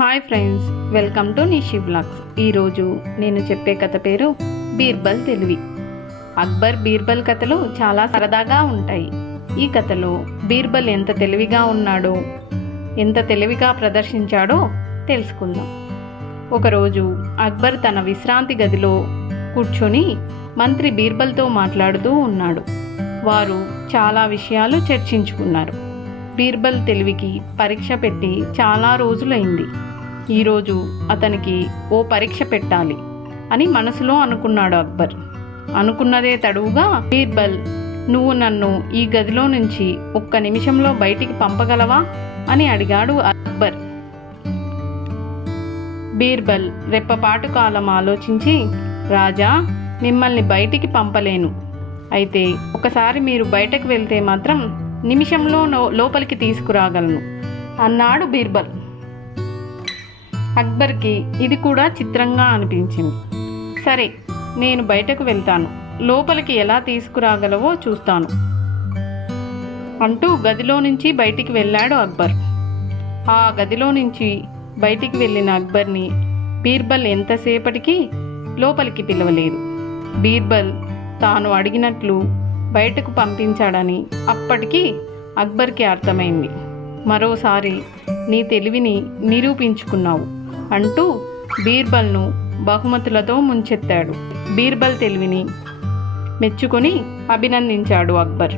Hi friends, welcome to Nishi vlogs. ఈరోజు నేను చెప్పే కథ పేరు బీర్బల్ తెలివి. అక్బర్ బీర్బల్ కథలు చాలా సరదాగా ఉంటాయి. ఈ కథలో బీర్బల్ ఎంత తెలివిగా ఉన్నాడో, ఎంత తెలివిగా ప్రదర్శించాడో తెలుసుకుందాం. ఒకరోజు అక్బర్ తన విశ్రాంతి గదిలో కూర్చొని మంత్రి బీర్బల్తో మాట్లాడుతూ ఉన్నాడు. వారు చాలా విషయాలు చర్చించుకున్నారు. బీర్బల్ తెలివికి పరీక్ష పెట్టి చాలా రోజులైంది. ఈరోజు అతనికి ఓ పరీక్ష పెట్టాలి అని మనసులో అనుకున్నాడు అక్బర్. అనుకున్నదే తడువుగా, బీర్బల్, నువ్వు నన్ను ఈ గదిలో నుంచి ఒక్క నిమిషంలో బయటికి పంపగలవా అని అడిగాడు అక్బర్. బీర్బల్ రెప్పపాటు కాలం ఆలోచించి, రాజా, మిమ్మల్ని బయటికి పంపలేను. అయితే ఒకసారి మీరు బయటకు వెళ్తే మాత్రం నిమిషంలో లోపలికి తీసుకురాగలను అన్నాడు బీర్బల్. అక్బర్కి ఇది కూడా చిత్రంగా అనిపించింది. సరే, నేను బయటకు వెళ్తాను, లోపలికి ఎలా తీసుకురాగలవో చూస్తాను అంటూ గదిలో నుంచి బయటికి వెళ్ళాడు అక్బర్. ఆ గదిలో నుంచి బయటికి వెళ్ళిన అక్బర్ని బీర్బల్ ఎంతసేపటికి లోపలికి పిలవలేదు. బీర్బల్ తాను అడిగినట్లు బయటకు పంపించాడని అప్పటికి అక్బర్కి అర్థమైంది. మరోసారి నీ తెలివిని నిరూపించుకున్నావు అంటూ బీర్బల్ను బహుమతులతో ముంచెత్తాడు. బీర్బల్ తెలివిని మెచ్చుకొని అభినందించాడు అక్బర్.